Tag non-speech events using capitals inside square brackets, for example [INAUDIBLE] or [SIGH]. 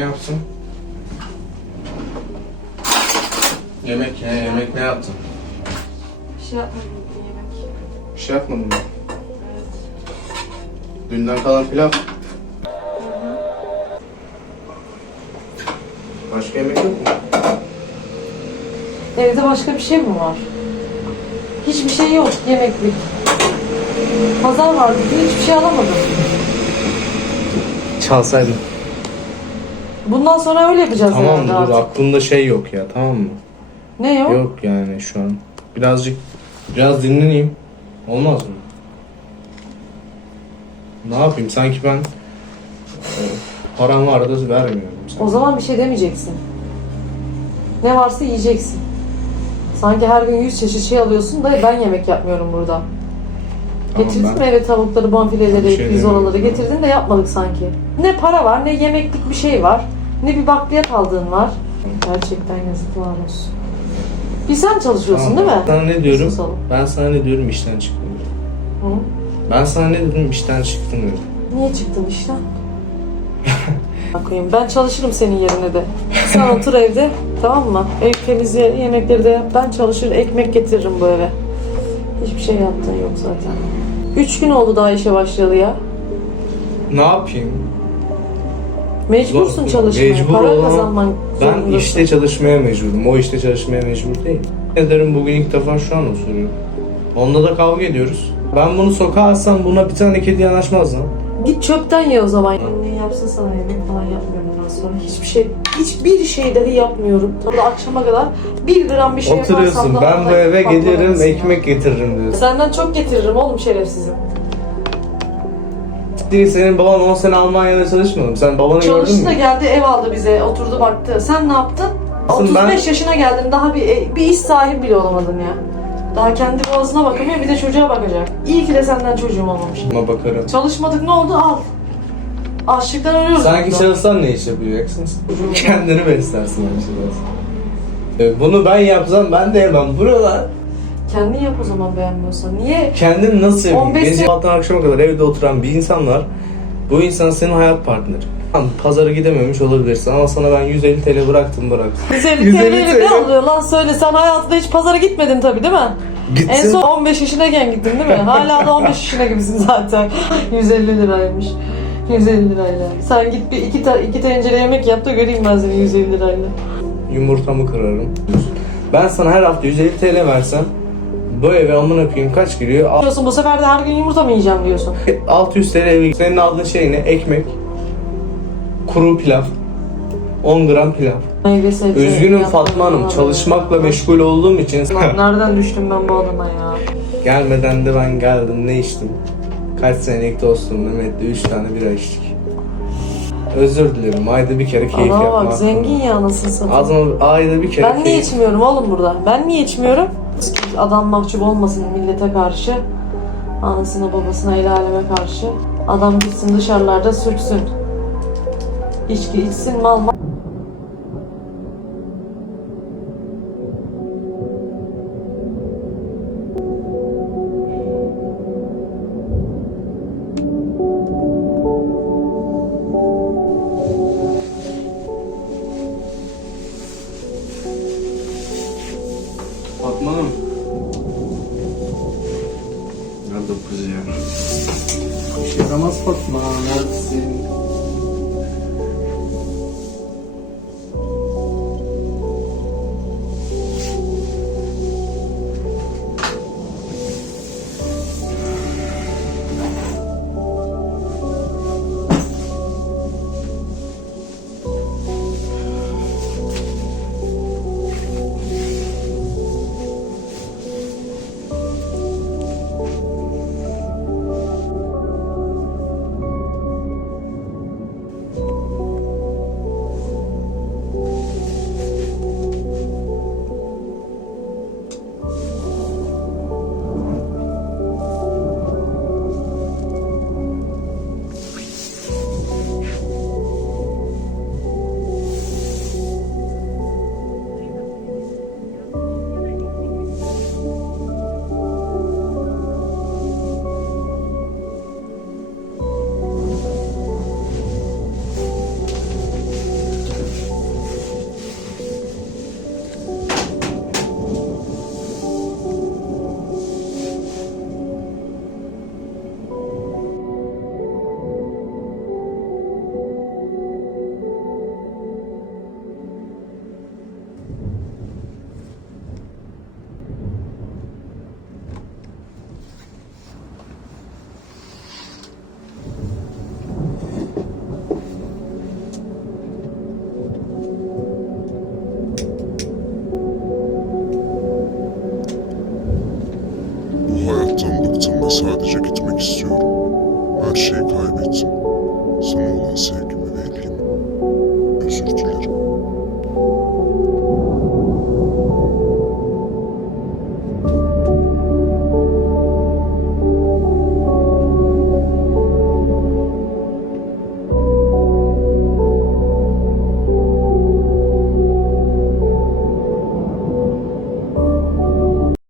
Ne? Yemek ne? Yemek ne yaptın? Bir şey yapmadım yemek. Bir şey yapmadın mı? Evet. Dünden kalan pilav. Başka yemek yok mu? Evde başka bir şey mi var? Hiçbir şey yok yemeklik. Pazar vardı diye hiçbir şey alamadım. Çalsaydın. Bundan sonra öyle yapacağız Tamam herhalde dur artık. aklımda şey yok ya tamam mı? Ne yok? Yok yani şu an. Birazcık biraz dinleneyim. Olmaz mı? Ne yapayım sanki ben e, param var da vermiyorum. O zaman bir şey demeyeceksin. Ne varsa yiyeceksin. Sanki her gün yüz çeşit şey alıyorsun da ben yemek yapmıyorum burada. Tamam, Getirdin ben- mi eve tavukları, Bir bonfileleri, şey pirzolaları demiyorum. getirdin de yapmadık sanki. Ne para var, ne yemeklik bir şey var, ne bir bakliyat aldığın var. Gerçekten yazıklar olsun. Bir sen çalışıyorsun değil mi? ben Sana ne diyorum? Susalım. Ben sana ne diyorum işten çıktım. diyorum. Hı? Ben sana ne dedim işten çıktım dedim. Niye çıktın işten? [LAUGHS] Bakayım ben çalışırım senin yerine de. Sen otur evde tamam mı? Ev temizle yemekleri de yap. Ben çalışır ekmek getiririm bu eve. Hiçbir şey yaptığın yok zaten. Üç gün oldu daha işe başlayalı ya. Ne yapayım? Mecbursun Zor- çalışmaya. mecbur Para olan- kazanman Ben zorundasın. işte çalışmaya mecburum. O işte çalışmaya mecbur değil. Ne derim bugün ilk defa şu an oturuyorum. Onda da kavga ediyoruz. Ben bunu sokağa atsam buna bir tane kedi yanaşmaz lan. Git çöpten ye o zaman. Annen yapsın sana yemek falan yapmıyorum bundan sonra. Hiçbir şey, hiçbir şey dahi yapmıyorum. Sonra akşama kadar bir gram bir şey yaparsam Oturuyorsun da ben bu orada eve gelirim ekmek getiririm diyorsun. Senden çok getiririm oğlum şerefsizim. Değil senin baban 10 sene Almanya'da çalışmadım. Sen babanı gördün Çalıştı da mü? geldi ev aldı bize oturdu baktı. Sen ne yaptın? Aslında 35 ben- yaşına geldin daha bir, bir iş sahibi bile olamadın ya. Daha kendi boğazına bakamıyor bir de çocuğa bakacak. İyi ki de senden çocuğum olmamış. Buna bakarım. Çalışmadık ne oldu al. Açlıktan ölüyoruz. Sanki burada. çalışsan ne iş yapacaksın? [LAUGHS] Kendini beslersin her şeyden. E, Bunu ben yapsam ben de yemem. Buralar. Kendin yap o zaman beğenmiyorsan. Niye? Kendim nasıl yapayım? 15 Gece sabahtan akşama kadar evde oturan bir insan var. Bu insan senin hayat partneri. Tamam, Pazara gidememiş olabilirsin ama sana ben 150 TL bıraktım bıraktım. 150 150 TL ne TL. alıyor lan söyle sen hayatında hiç pazara gitmedin tabii değil mi? Gitsin. En son 15 yaşındayken gittin değil mi? [LAUGHS] Hala da 15 yaşına gibisin zaten. [LAUGHS] 150 liraymış. 150 lirayla. Sen git bir iki, ta- iki tencere yemek yap da göreyim ben seni 150 lirayla. Yumurtamı kırarım. Ben sana her hafta 150 TL versem bu eve amına koyayım kaç giriyor? Al- Diyorsun bu sefer de her gün yumurta mı yiyeceğim diyorsun. 600 TL eve Senin aldığın şey ne? Ekmek, kuru pilav, 10 gram pilav. Meyve sebze. Üzgünüm yaptım Fatma Hanım, çalışmakla meşgul olduğum için Lan nereden düştüm ben bu adama ya? gelmeden de ben geldim ne içtim? Kaç senelik dostum Mehmet'le 3 tane bira içtik. Özür dilerim. Ayda bir kere keyif Ana yapmak. bak zengin ya anasını satayım. Az ama ayda bir kere Ben niye keyif. içmiyorum oğlum burada? Ben niye içmiyorum? Adam mahcup olmasın millete karşı. Anasına babasına el aleme karşı. Adam gitsin dışarılarda sürtsün. İçki içsin mal mal. Fatma Hanım. Nerede bu kız ya? Bir şey yaramaz Fatma. Neredesin? Sadece gitmek istiyorum. Her şeyi kaybettim. Sana olan sevgim